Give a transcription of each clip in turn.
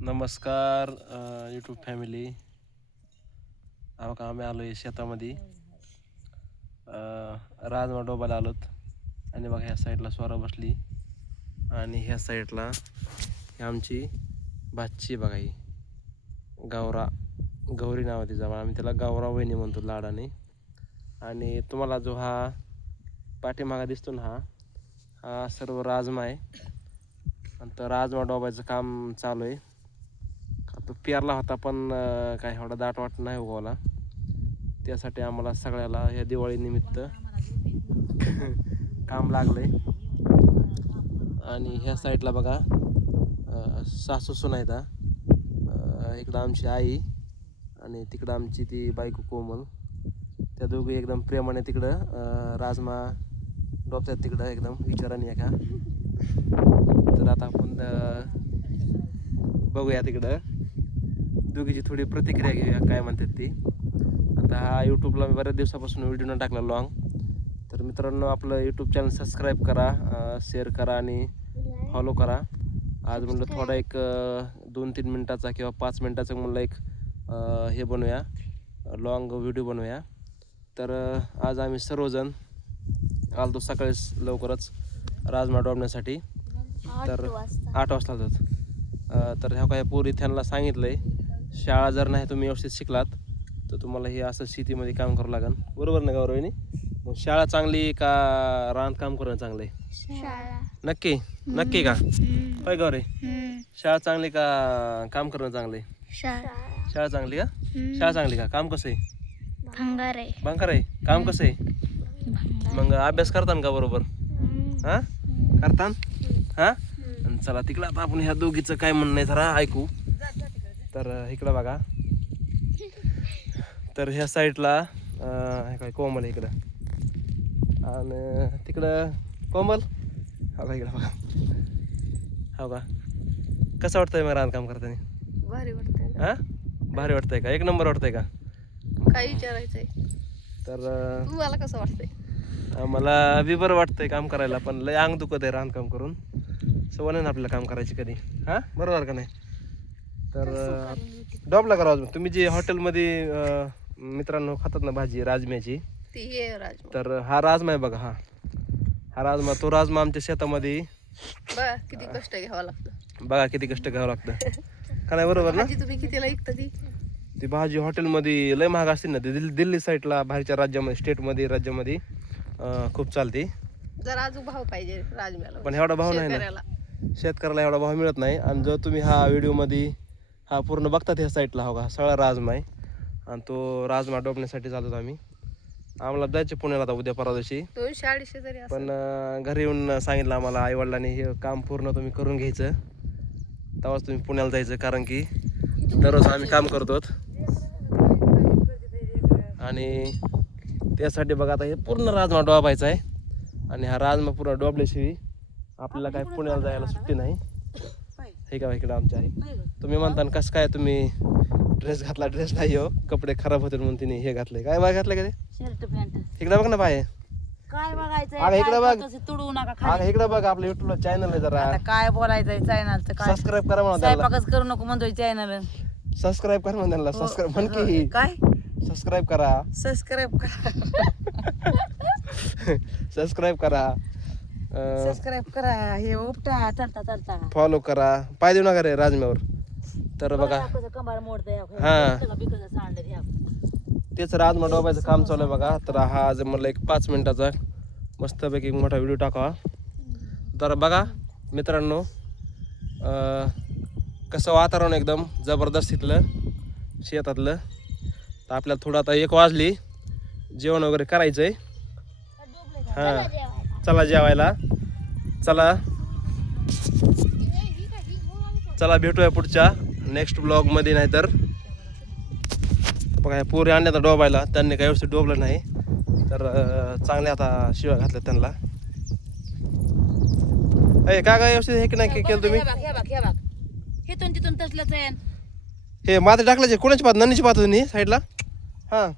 नमस्कार YouTube family हा का आम्ही आलो आहे शेतामध्ये. राजमा डोबाला आलोत. आणि बघा ह्या साईडला स्वरा बसली. आणि ह्या साईडला ही आमची भाची बघा ही. गावरा गौरी नाव तिचा आम्ही त्याला गावरा वहिनी म्हणतो लाडाने. आणि तुम्हाला जो हा पाठीमागा दिसतो ना हा हा सर्व राजमा आहे. आणि तर राजमा डोबायचं काम चालू आहे. तो पेरला होता पण काय एवढा दाट वाट नाही उगवला. त्यासाठी आम्हाला सगळ्याला या दिवाळीनिमित्त काम लागलंय. आणि ह्या साईडला बघा सासू सुना आहेत इकडं आमची आई आणि तिकडं आमची ती बायको कोमल. त्या दोघी एकदम प्रेमाने तिकडं राजमा डोबतात तिकडं एकदम विचाराने एका. तर आता आपण बघूया तिकडं. दोघीची थोडी प्रतिक्रिया घेऊया काय म्हणतात ती. आता हा यूट्यूबला मी बऱ्याच दिवसापासून व्हिडिओ न टाकला लॉंग तर मित्रांनो आपलं यूट्यूब चॅनल सबस्क्राईब करा शेअर करा आणि फॉलो करा. आज म्हणलं थोडा एक दोन तीन मिनटाचा किंवा पाच मिनटाचा म्हणलं एक हे बनवूया. लॉंग व्हिडिओ बनवूया. तर आज आम्ही सर्वजण आलतो सकाळीच लवकरच राजमा डोबण्यासाठी तर आठ वाजता. तर ह्या काही पोरी त्यांना सांगितलं आहे शाळा जर नाही तुम्ही व्यवस्थित शिकलात तर तुम्हाला हे असं शेतीमध्ये काम करावं लागेल बरोबर ना गौरवनी मग शाळा चांगली का रान काम करणं चांगलं आहे नक्की? नक्की का. होय गौरे. शाळा चांगली का काम करणं चांगलं आहे शाळा चांगली का. शाळा चांगली का? काम कसं आहे? भंगार आहे. काम कसं आहे? मग अभ्यास करतान का बरोबर. हा? करतान? हा? चला तिकडं आता आपण ह्या दोघीचं काय म्हणणं आहे जरा ऐकू. तर इकडं बघा. तर ह्या साईडला काय कोमल इकडं. आणि तिकडं कोमल? हो का इकडं बघा. हो का? कसं वाटतंय मग रानकाम करताना? भारी वाटतंय हा? भारी वाटतंय का? एक नंबर वाटतंय का? काय विचारायचंय? तर तुम्हाला कसं वाटतंय? मला बी बरं वाटतंय काम करायला पण लय अंग दुखत आहे रानकाम करून. सवय नाही ना आपल्याला काम करायची कधी. हा? बरोबर का नाही? तर डॉबला करा अजून. तुम्ही जे हॉटेलमध्ये मित्रांनो खातात ना भाजी राजम्याची ती हे राजमा. तर हा राजमा आहे बघा हा. हा राजमा तो राजमा आमच्या शेतामध्ये. बघा किती कष्ट घ्यावं लागतं. बघा किती कष्ट घ्यावं लागतं. का नाही बरोबर ना? भाजी तुम्ही कितीला विकता ती? ती भाजी हॉटेलमध्ये लय महाग असते ना. ती दिल्ली दिल्ली साईडला बाहेरच्या राज्यामध्ये स्टेटमध्ये राज्यामध्ये खूप चालते. जरा अजून भाव पाहिजे राजम्याला. पण एवढा भाव नाही ना. शेतकऱ्याला. एवढा भाव मिळत नाही. आणि जो तुम्ही हा व्हिडिओमध्ये हा पूर्ण बघतात ह्या साईडला हो का? सगळा राजमा आहे. आणि तो राजमा डोबण्यासाठी जातो आम्ही. आम्हाला जायचे पुण्याला आता उद्या परवा दिवशी. दोनशे अडीचशे जरी असं पण अं, घरी येऊन सांगितलं आम्हाला आईवडिलांनी हे काम पूर्ण तुम्ही करून घ्यायचं. तेव्हाच तुम्ही पुण्याला जायचं कारण की दररोज आम्ही काम करतो आणि त्यासाठी बघा आता हे पूर्ण राजमा डोबायचा आहे. आणि हा राजमा पूर्ण डोबल्याशिवाय आपल्याला काय पुण्याला जायला सुट्टी नाही. हे का इकडं आमच्या आहे. तुम्ही म्हणता ना कसं काय तुम्ही ड्रेस घातला ड्रेस नाही हो? कपडे खराब होते म्हणून तिने हे घातले काय बाय घातलं का ते? शर्ट पॅन्ट इकडे बघ ना बाय काय बघायचंय? अगं इकडं बघ. तुडवू नका अगं खाली इकडे बघ आपल्या युट्यूबला चॅनल आहे जरा. आता काय बोलायचंय? चॅनलचं काय? सबस्क्राईब करा म्हणा त्याला. स्वयंपाकच करू नको म्हणतोय चॅनल सबस्क्राईब करा म्हणा त्यांना सबस्क्राईब म्हण की. काय? सबस्क्राईब करा. सबस्क्राईब करा. सबस्क्राईब करा. सबस्क्राईब करा हे उपटा चालता चालता फॉलो करा. पाय देऊ नका रे राजम्यावर. तर बघा कंबार हा. तेच राजमा डोबायचं काम चालू आहे बघा. तर हा आज म्हणलं एक पाच मिनिटाचा मस्तपैकी मोठा व्हिडिओ टाकावा. तर बघा मित्रांनो कसं वातावरण एकदम जबरदस्त इथलं शेतातलं. तर आपल्याला थोडं आता एक वाजली. जेवण वगैरे करायचं आहे हां. चला जेवायला. चला. चला भेटूया पुढच्या नेक्स्ट ब्लॉगमध्ये नाहीतर. बघा ह्या पोरी आणल्या तर डोबायला. त्यांनी काही व्यवस्थित डोबलं नाही. तर अं, चांगले आता शिव्या घातल्या त्यांना. अय काय काय व्यवस्थित हे की नाही केलं तुम्ही? बघ बघ बघ. हिथून तिथून तसलंच आहे. हे मात्र टाकल्याचे. कोणाची पाहत? नन्नीची पाहत तुम्ही साईडला? हां.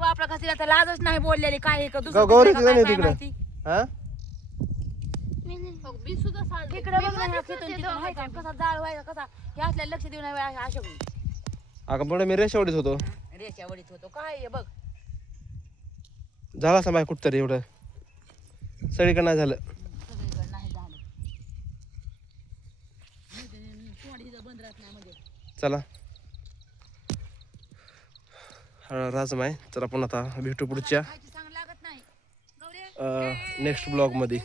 आपला कसं आता लाजच नाही बोललेली. काय हे गौरी तिकडे. हां. इकडे बघ ना तिथून हाय का. कसा जाळ व्हायचा कसा हे असल्या लक्ष देऊन अशा. अगं मी रेषावडीत होतो. रेषा वडीत होतो. काय हे बघ. झाला असं बाय कुठतरी एवढं. सगळीकडे नाही झालं. सगळीकडे नाही चला. हा, राजमाय तर आपण आता भेटू पुढच्या खायची चांगलं लागत नाही गौरी नेक्स्ट ब्लॉगमध्ये